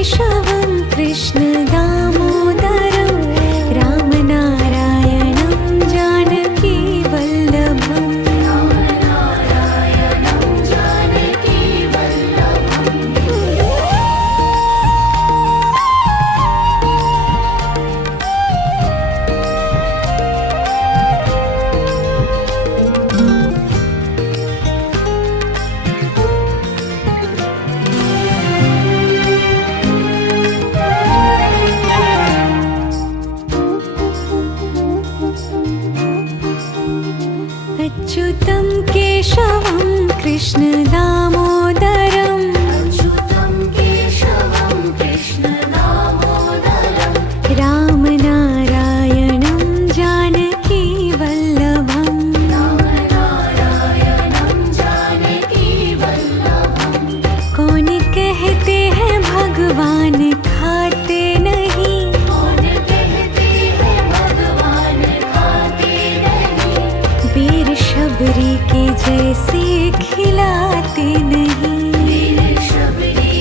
केशवं कृष्ण दामोदरं रामनारायणं जानकी वल्लभम् अच्युतं केशवं कृष्ण दामोदरं रामनारायणं जानकी वल्लभम् कौन कहते हैं भगवान खाते नहीं वीर शबरी के जैसे खिलाते नहीं